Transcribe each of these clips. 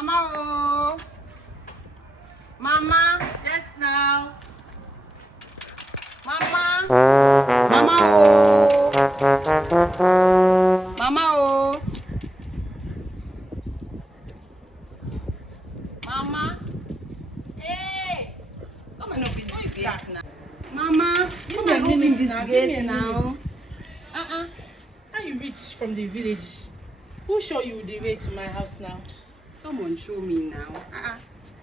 Mama, oh. Mama, yes now. Mama. Mama, oh. Mama, oh. Mama. Hey. Come and open this gate now. Mama, you can open this gate now. How you reach from the village? Who show you the way to my house now? Someone show me now.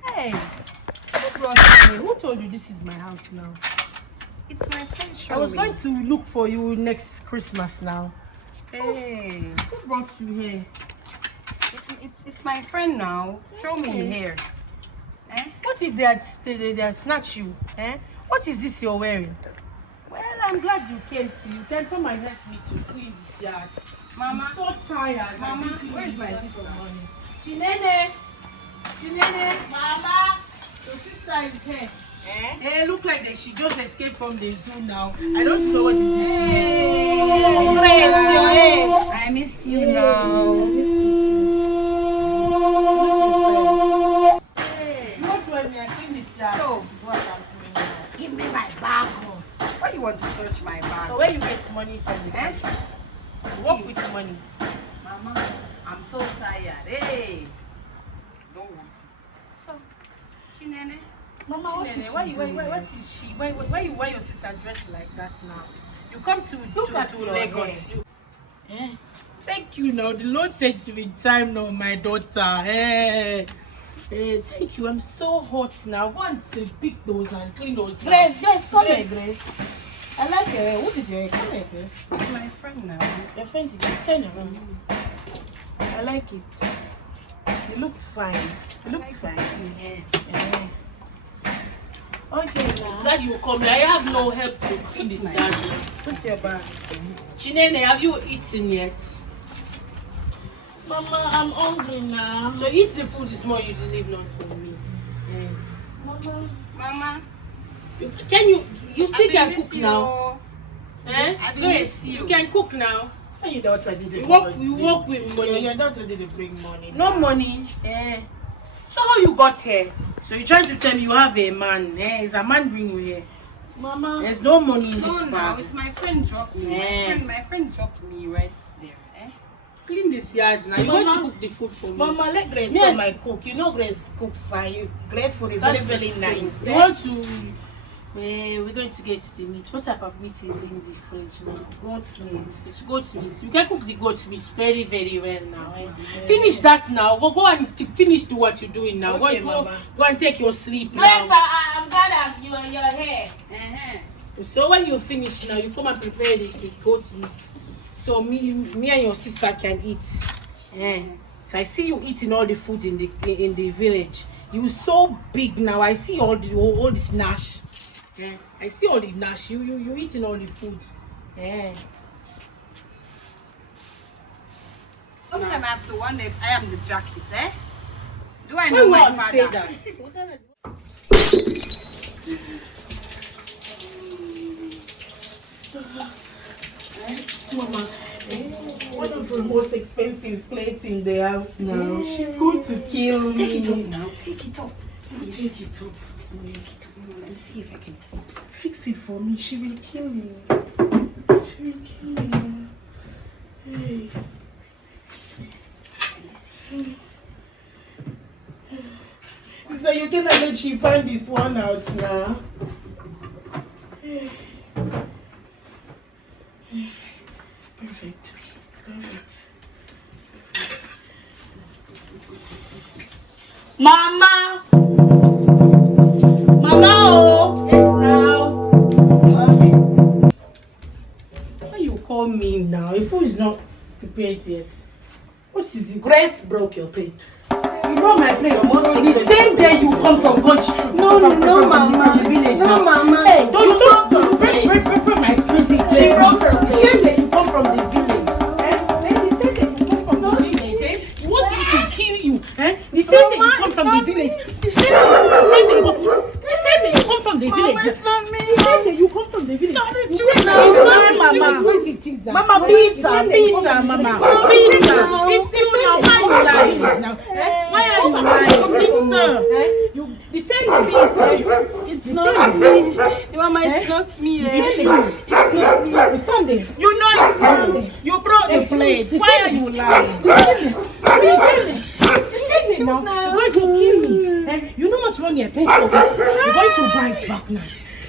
Hey, who brought it here? Who told you this is my house now? It's my friend show I was me. going to look for you next Christmas now. Hey, Who brought you here? it's my friend now. Show me here. What if they had snatched you? What is this you're wearing? Well, I'm glad you came to. You can come and help me to clean this yard. Mama, I'm so tired. Mama, where's my sister? Chinene! Chinene! Mama! Your sister is here. Hey, look like that she just escaped from the zoo now. I don't know what is this. I miss you now. I miss you too. Hey, you want to help me? I clean this yard. So, what I'm doing now. give me my bag. Why you want to search my bag? So where you get money from the country? Work with money. Mama, I'm so tired. Hey, don't want it. So, Chinene. Mama, what is she? Why your sister dressed like that now? You come to Lagos. Thank you now. The Lord said to me, time now, my daughter. Thank you. I'm so hot now. Go and pick those and clean those. Grace, come here, Grace. I like it. Who did you come here, Grace? It's my friend now. Your friend did you turn around? I like it. It looks fine. It looks fine. Yeah. Okay, now. Glad you come here. I have no help to clean this yard. Put your bag. Chinene, have you eaten yet? Mama, I'm hungry now. So eat the food this morning you didn't leave none for me. Mama. You still can cook now? Grace, you can cook now. Your daughter didn't You work with money. Your daughter didn't bring money. No money. So how you got here? So you're trying to tell me you have a man? Is a man bring you here? Mama. There's no money in this No, bag. now it's my friend dropped me. My friend dropped me right there. Clean this yard now. You're going to cook the food for me. Mama, let Grace come and cook. You know Grace cook fine. Grace food is very, very nice. You want to... we're going to get the meat. What type of meat is in the fridge now? Goat's meat. It's goat's meat. You can cook the goat's meat very, very well now. Finish that now. Go and finish do what you're doing now. Okay, go and take your sleep Grace, now. I'm glad you're here. So when you finish now, you come and prepare the goat's meat. So me and your sister can eat. So I see you eating all the food in the village. You so big now. I see all this nash. I see all the nash. You eating all the food. Sometimes I have to wonder if I am the jacket, Do I know my father? Say that? Mama, one of the most expensive plates in the house now. She's going to kill me. Take it up now. Take it up. Take it up. Let me see if I can see. Fix it for me. She will kill me. She will kill me now. Hey. Sister, you cannot let she find this one out now. Yes. Perfect. Mama! Mama! Oh! Yes, now. Why you call me now? Your food is not prepared yet. What is it? Grace broke your plate. You know my plate. The same day you come from country. No, Mama. The village No, now. Mama. Hey, don't break my expensive plate. She broke her The same day you come from the village. The same day you come from the village. You want me to kill you? The same day you come from the village. The same day you come from the village. Mama, it's not me. The same day you come from the village. Mama, pizza, Mama. Pizza. It's you now. Why are The same you beat. It's not me. Mama, it's not me. It's not me. Sunday. You know it's Sunday. You brought the plate. Why are you lying? Now, you're going to kill me. You know what wrong you're taking for it. You're going to buy it back now.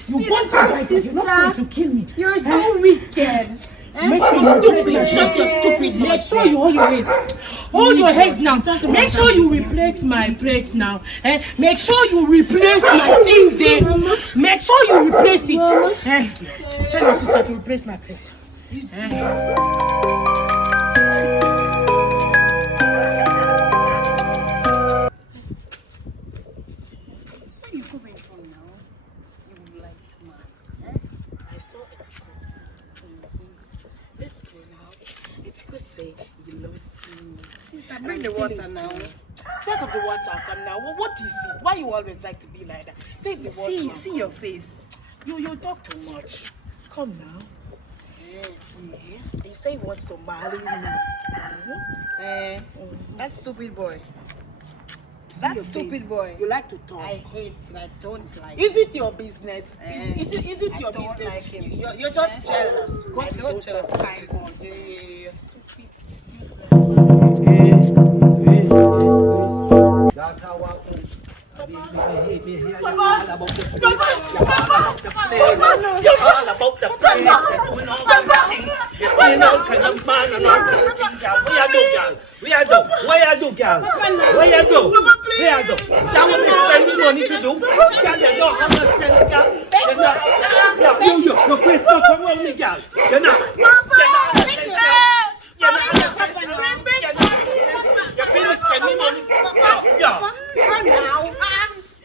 You're going to buy it. You're not going to kill me. You're so wicked. Make sure you stupid. Shut your stupid. Make sure you hold your heads. Hold your heads now. Make sure you replace my plate now. Make sure you replace my things there. Make sure you replace it. Tell your sister to replace my plate. Bring the water now. Take up the water, come now. What is it? Why you always like to be like that? Take the water. See your face. You talk too much. Come now. You say you want Somali. That stupid boy. That stupid boy. You like to talk. I hate. I don't like. Is it your business? Is it I your don't business? like him. You're just jealous. I don't jealous. Kind of. Stupid.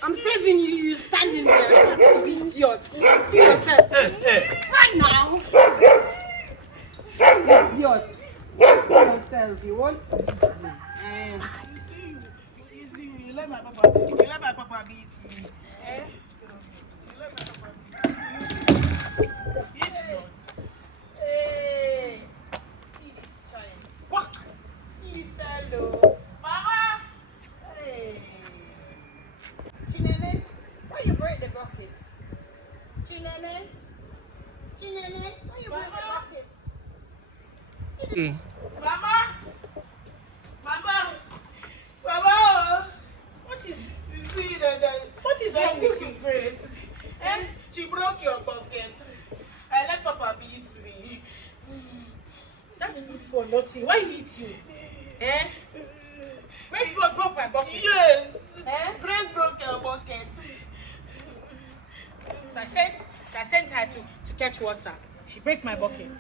I'm saving you. You're standing there. Idiot. See yourself. Run now. Idiot. See yourself. You want? You let my papa beat me. You let my papa beat me. Hey. See this child. What? See this child. Mama! Hey. Chinene, why you break the bucket? Chinene, why you break the bucket? Mama! What is wrong with you, Grace? She broke your bucket. I let Papa beat me. That's good for nothing. Why you hit you? Grace broke my bucket. Yes. Grace broke your bucket. So I sent her to catch water. She break my bucket.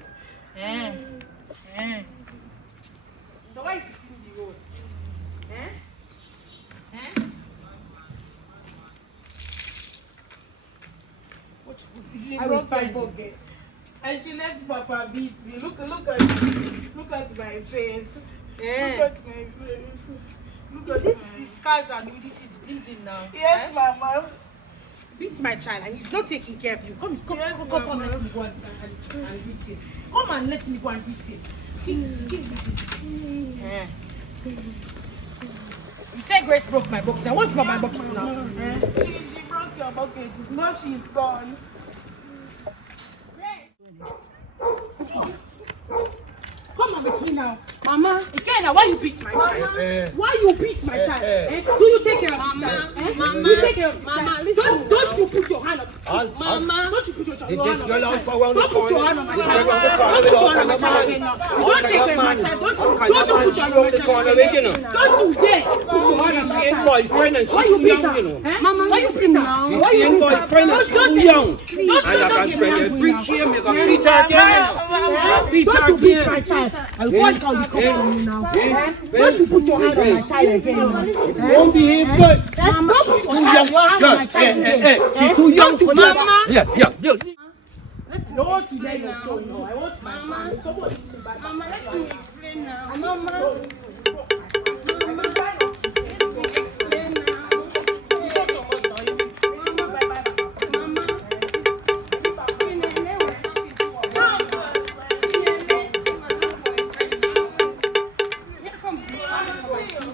So why is it in the road? I will find bucket. And she let Papa beat me. Look at my face. Look at my face. This is scars and this is bleeding now. Yes, Mama. Beat my child and he's not taking care of you. Come, Yes, come, let me go and beat him. Come and let me go and beat him. You said Grace broke my bucket. I want to buy my bucket now. She broke your bucket. Now she's gone. Come on with me now. Mama. Again, why you beat my child? Why you beat my child? Do you take care of this child? Mama. Do you take care of this Mama, child? listen. Don't you put your hand on Mama. Don't you put your hand This on girl my out child? for around the Don't put your hand on my child. corner. Don't put your hand on my child again now. You don't take care of my child. Don't you put your hand on my child. Don't you dare put your hand on She's my seeing child. boyfriend and Why she's you too beat young, her? you know. Mama, Why you beat her? She's Why you seeing beat her? boyfriend and she's too young. And I can bring a bridge here, make a beat her again. Beat Don't her you beat my again. child. I want how you come from me now. Don't you put your hand on my child again. Don't behave good. Don't put your hand on my child again. She's too young for that. Yeah. Don't you let me go now. I want my Mama. somebody to buy. Mama, let me explain now. Mama. Mama. Let me explain now. You shut your mouth now. Mama. Mama. Chinene, we're happy to work. Chinene, she was not boyfriend now. Here comes the one.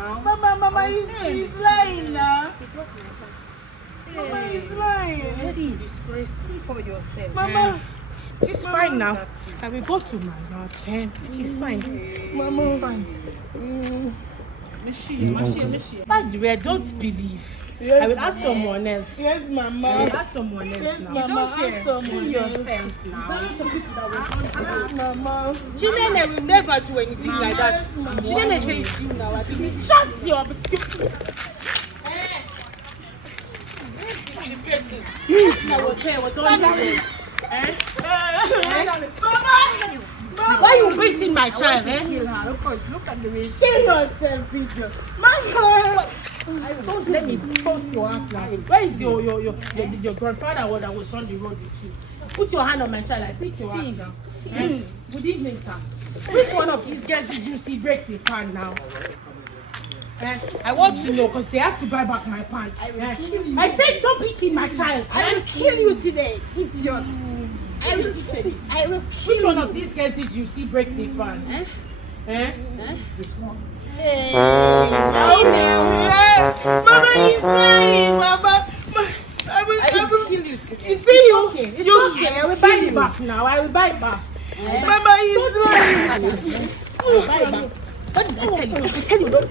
now. Mama, he's lying now. Mama, he's lying. See for yourself. Mama, It is fine now. I will go to my house. It is fine. Mama, It's fine. Mishi. By the way, don't believe. Yes, I will ask someone else. Yes, I will Mama. ask someone else Yes, now. Mama, ask someone See else. yourself now. Yes, Mama. Chinene will never do anything like that. Chinene says you now. I think shut your stupid. I was here. Was on the road. Why you beating my child? Kill her. Look at the way she. Kill yourself, video. Mama. Don't let me post your ass now. Where is your grandfather that was on the road with you? Put your hand on my child. I beat your ass now. Good evening, sir. Which one of these girls did you see break the pan now? I want to know because they have to buy back my pan. I said stop beating my child. I will kill you today, idiot. I will kill you. Which one of these girls did you see break the pan? This one. Mama, he's lying, Mama. I will kill you today. You see you? Okay, it's okay. I will buy it back now. I will buy it back. Mama, he's lying. I will buy it back. What did I tell you? I tell you, don't.